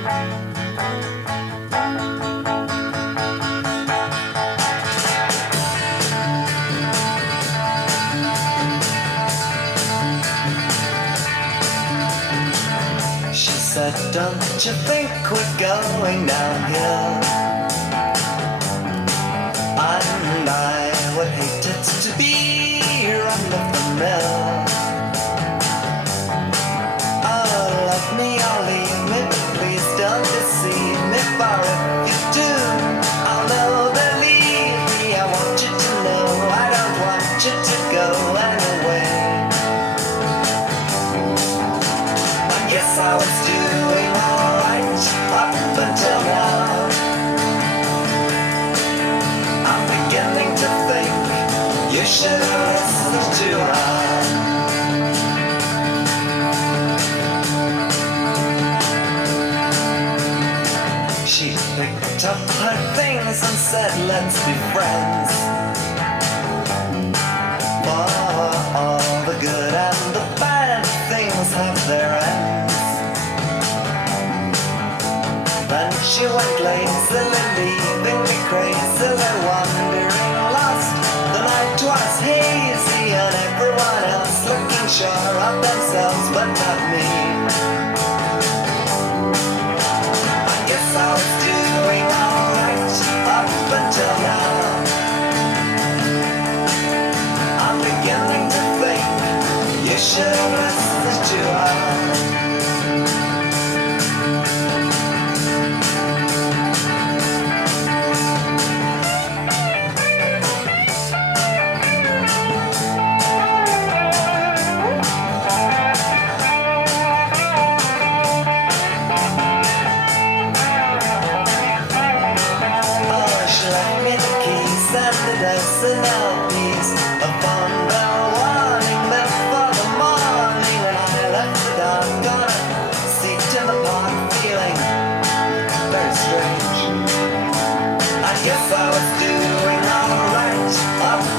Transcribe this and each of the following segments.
She said, don't you think we're going downhill? And I would hate it to be run of the mill. Oh, love me or leave me, but please don't deceive me, for if you do, I'll know, believe me, I want you to know, I don't want you to go anyway. I guess I was doing alright up until now. I'm beginning to think you should listen to her. She picked up her things and said, let's be friends. For all the good and the bad things have their ends. Then she went lazily, leaving me crazily, wandering lost. The night was hazy and everyone else looking sure of themselves, but not me. I guess I was doing alright up until now. I'm beginning to think you should listen to her.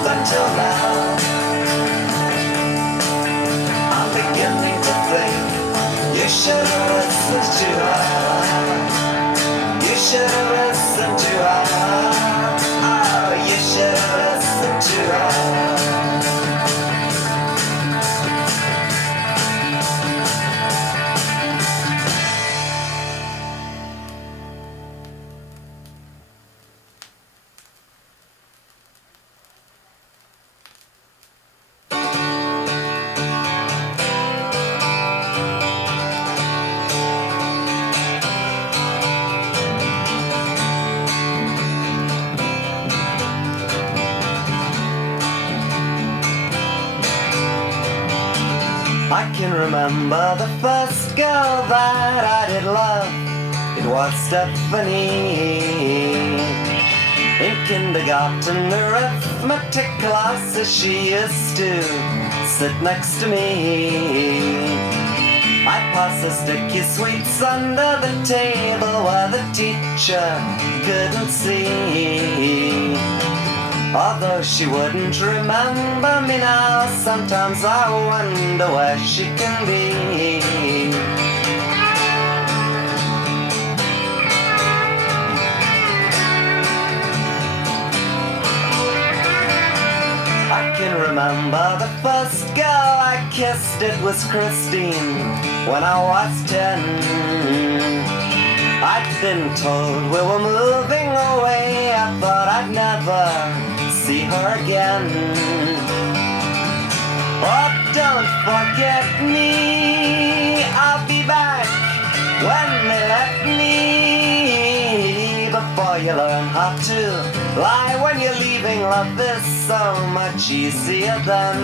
Until now, I'm beginning to think you should have listened to her. You should have listened to her. Oh, you should have listened to her. I can remember the first girl that I did love. It was Stephanie. In kindergarten arithmetic classes she used to sit next to me. I'd pass her sticky sweets under the table where the teacher couldn't see. Although she wouldn't remember me now, sometimes I wonder where she can be. I can remember the first girl I kissed, it was Christine, when I was 10. I'd been told we were moving away, I thought I'd never see her again. Oh, don't forget me, I'll be back when they let me. Before you learn how to lie when you're leaving, love is so much easier then.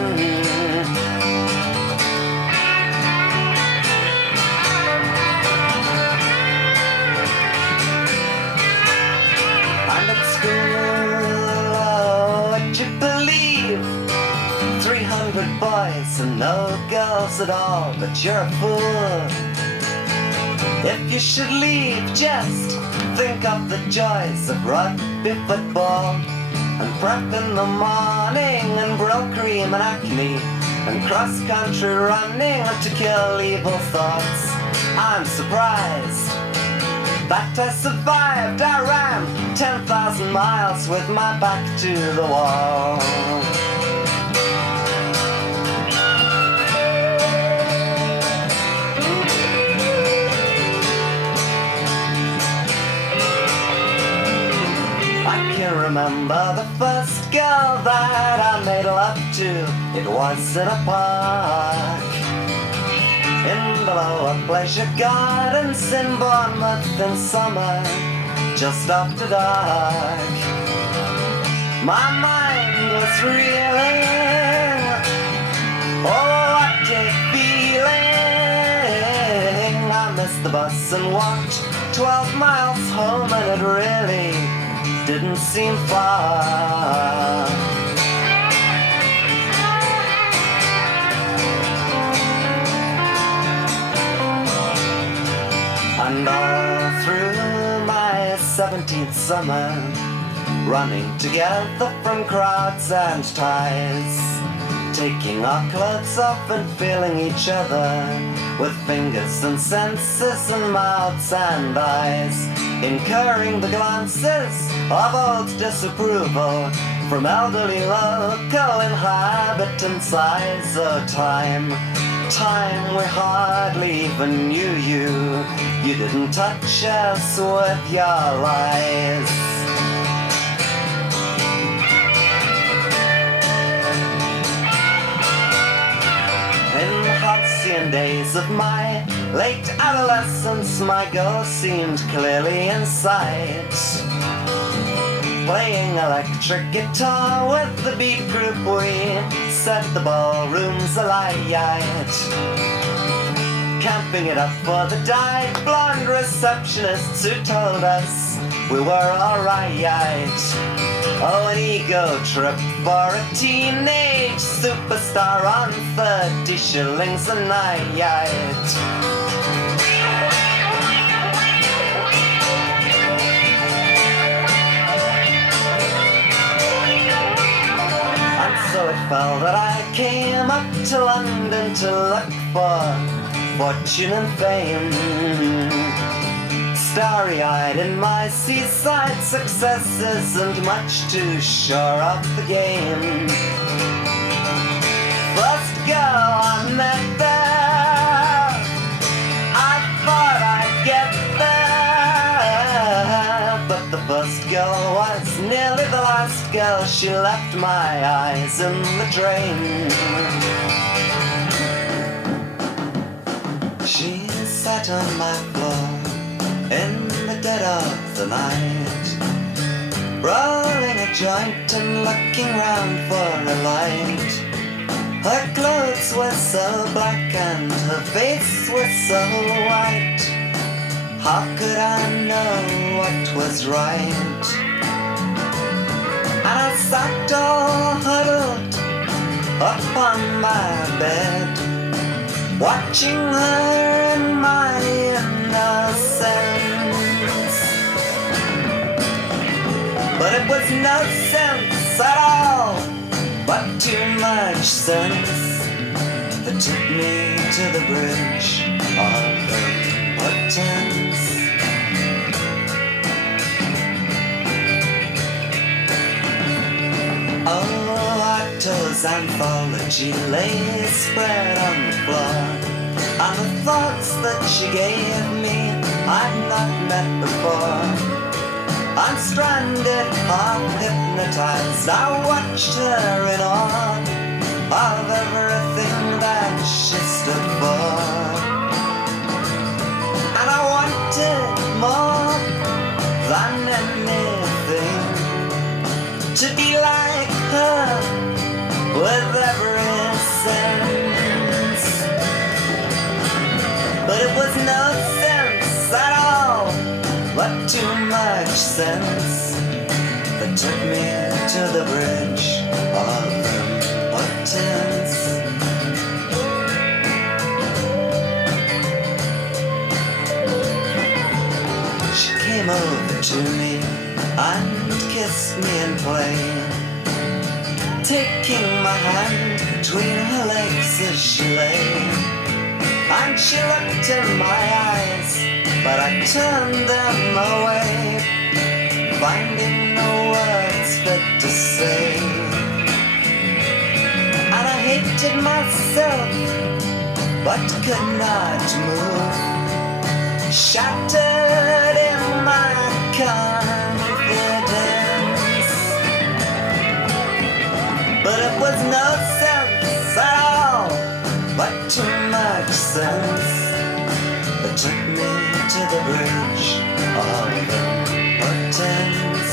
And at school, oh, would you believe 300 boys and no girls at all, but you're a fool. If you should leave, just think of the joys of rugby football and prep in the morning and brill cream and acne and cross-country running to kill evil thoughts. I'm surprised that I survived. I ran 10,000 miles with my back to the wall. I can remember the first girl that I made love to. It was in a park in the lower pleasure gardens in Bournemouth in summer, just after dark. My mind was reeling, oh what a feeling. I missed the bus and walked 12 miles home, and it really didn't seem far. And all through my 17th summer, running together from crowds and ties, taking our clothes off and feeling each other with fingers and senses and mouths and eyes, incurring the glances of old disapproval from elderly local inhabitants' eyes. Oh, time we hardly even knew you. You didn't touch us with your lies. In the halcyon days of my late adolescence, my goal seemed clearly in sight. Playing electric guitar with the beat group, we set the ballrooms alight. Camping it up for the dyed blonde receptionists who told us we were alright. Oh, an ego trip for a teenage superstar on 30 shillings a night. So it fell that I came up to London to look for fortune and fame, starry-eyed in my seaside successes and much too sure of the game. First girl I met there, I thought I'd get there, but the first girl was nearly the last girl. She left my eyes in the train. She sat on my floor in the dead of the night, rolling a joint and looking round for a light. Her clothes were so black and her face was so white. How could I know what was right? And I sat all huddled upon my bed, watching her in my innocence. But it was no sense at all, but too much sense, that took me to the bridge of impotence. Oh, Otto's anthology lay spread on the floor, and the thoughts that she gave me I'd not met before. I'm stranded, I'm hypnotized, I watched her in awe of everything that she stood for. And I wanted more than anything to be like her with every sense. But it was no sense at all, but too much sense, that took me to the bridge of impotence. She came over to me and kissed me in play, taking my hand between her legs as she lay. And she looked in my eyes but I turned them away, finding no words fit to say. And I hated myself, but could not move, shattered in my confidence. But it was no sense at all, but too much sense that took me to the bridge of impotence.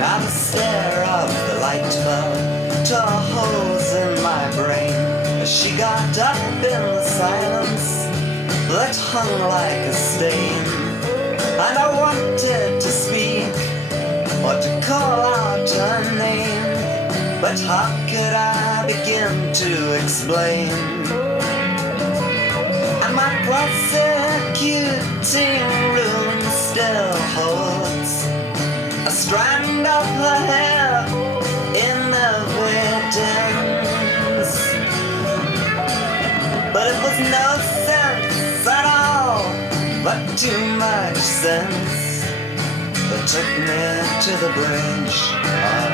Now the stare of the light bulb tore holes in my brain as she got up in the silence that hung like a stain. And I wanted to speak or to call out her name, but how could I begin to explain? And my prosecuting room still holds a strand of her hair in evidence. But it was no sense at all, but too much sense that took me to the bridge of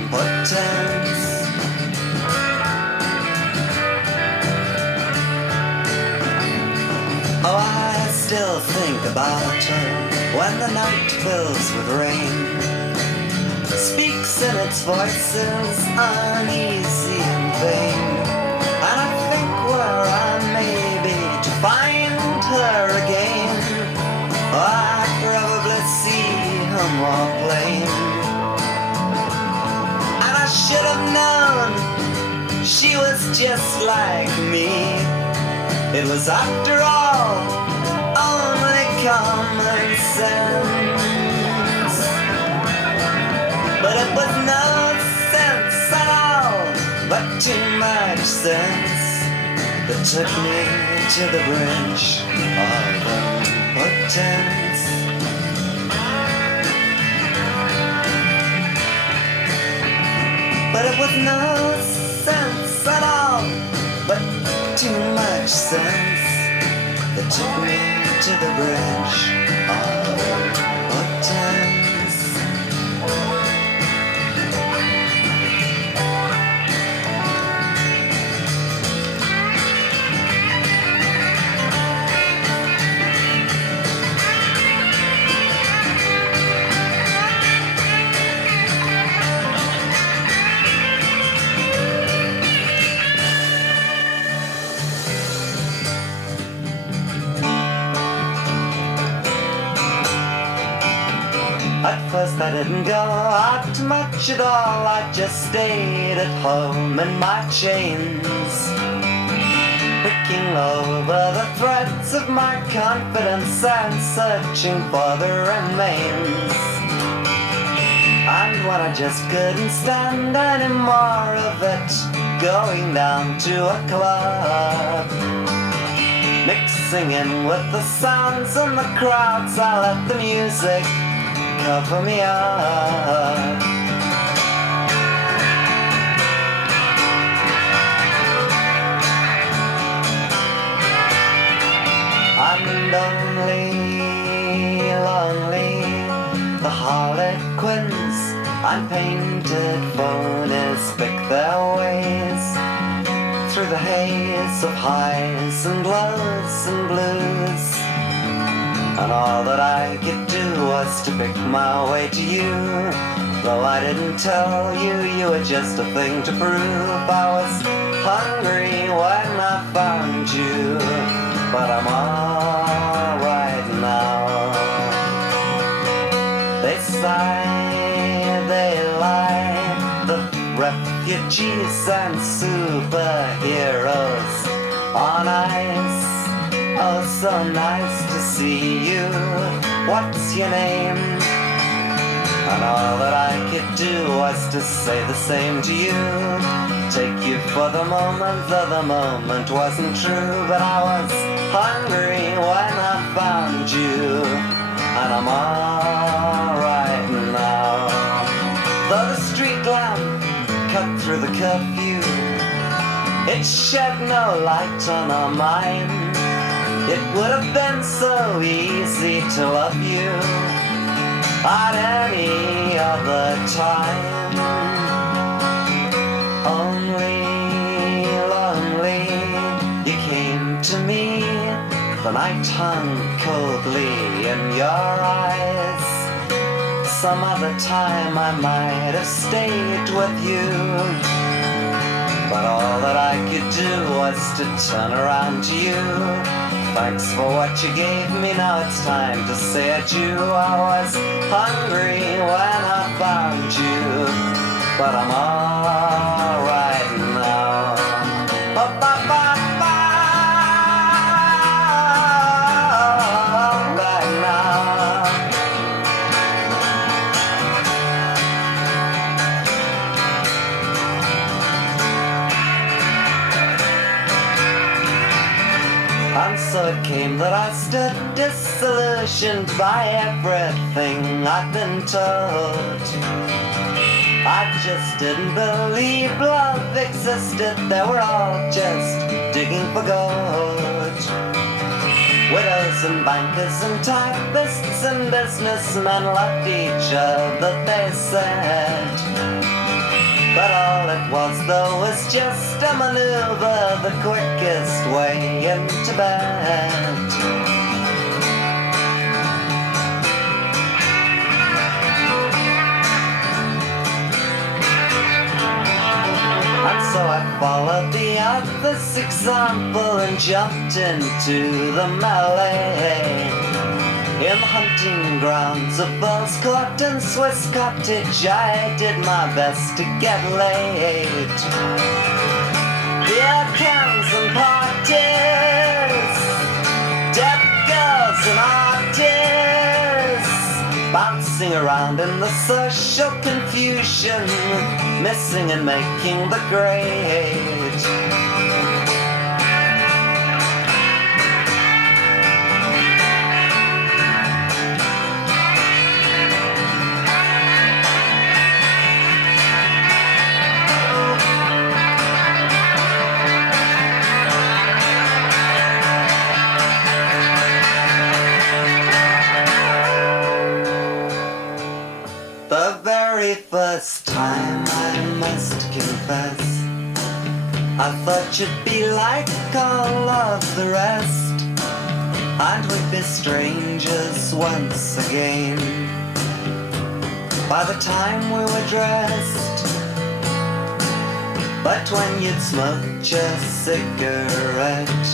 impotence. Oh, I still think about her when the night fills with rain, speaks in its voices uneasy and vain. And I think where I may be to find her again, I'd probably see her more plain. And I should have known she was just like me. It was after all only common sense. But it was no sense at all, but too much sense that took me to the bridge of impotence. But it was no sense at all, but too much sense that took me to the bridge of impotence. At first I didn't go out much at all, I just stayed at home in my chains, picking over the threads of my confidence and searching for the remains. And when I just couldn't stand any more of it, going down to a club, mixing in with the sounds and the crowds, I let the music cover me up. And only lonely the harlequins and painted phonies pick their ways through the haze of highs and lows and blues. And all that I could do was to pick my way to you. Though I didn't tell you, you were just a thing to prove. I was hungry when I found you, but I'm alright now. They sigh, they lie, the refugees and superheroes on ice. Oh, so nice to see you. What's your name? And all that I could do was to say the same to you. Take you for the moment, though the moment wasn't true. But I was hungry when I found you, and I'm alright now. Though the street lamp cut through the curfew, It shed no light on our mind. It would have been so easy to love you at any other time. Only lonely you came to me. The night hung coldly in your eyes. Some other time I might have stayed with you, but all that I could do was to turn around to you. Thanks for what you gave me, now it's time to say adieu. I was hungry when I found you, but I'm alright now. Alright now. And so it came that I stood disillusioned by everything I've been told. I just didn't believe love existed. They were all just digging for gold. Widows and bankers and typists and businessmen loved each other, they said. But all it was, though, was just a maneuver, the quickest way into bed. And so I followed the other's example and jumped into the melee. In the hunting grounds of Ball's Court and Swiss Cottage, I did my best to get laid. Beer cans and parties, dead girls and artists, bouncing around in the social confusion, missing and making the grade. First time, I must confess, I thought you'd be like all of the rest, and we'd be strangers once again. By the time we were dressed, but when you'd smoked your cigarette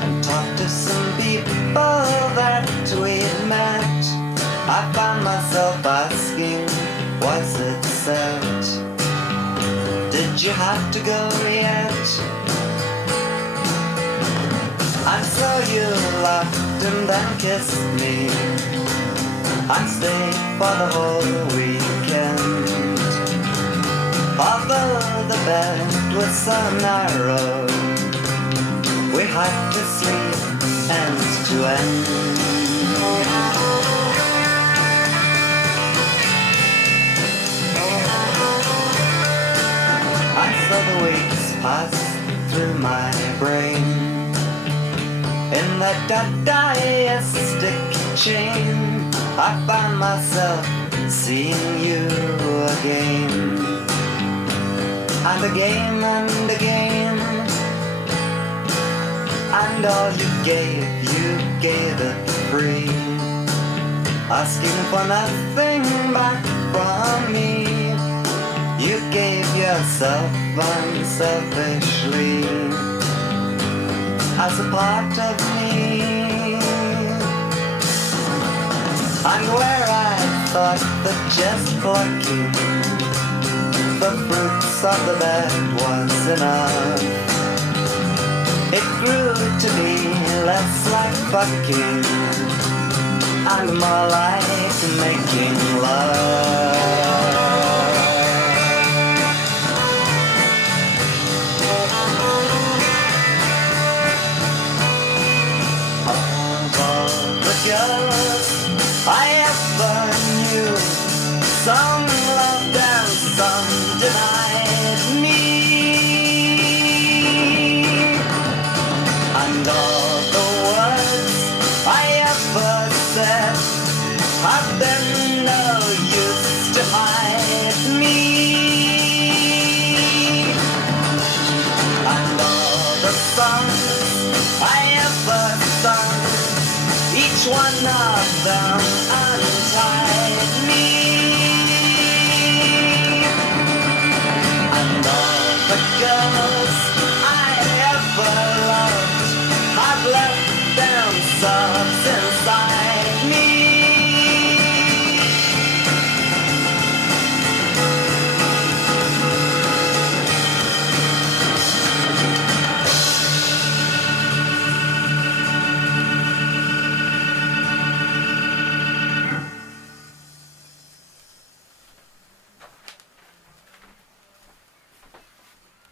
and talked to some people that we'd met, I found myself asking, was it set? Did you have to go yet? And so you laughed and then kissed me and stayed for the whole weekend. Although the bed was so narrow, we had to sleep end to end. So the weeks passed through my brain in that Dadaistic chain. I found myself seeing you again and again and again, and all you gave it free, asking for nothing back from me. You gave yourself unselfishly as a part of me. And where I thought that just plucking the fruits of the bed was enough, it grew to be less like fucking and more like making love. Girls I ever knew, some loved and some denied me. songs I ever sung, each one of them untied me.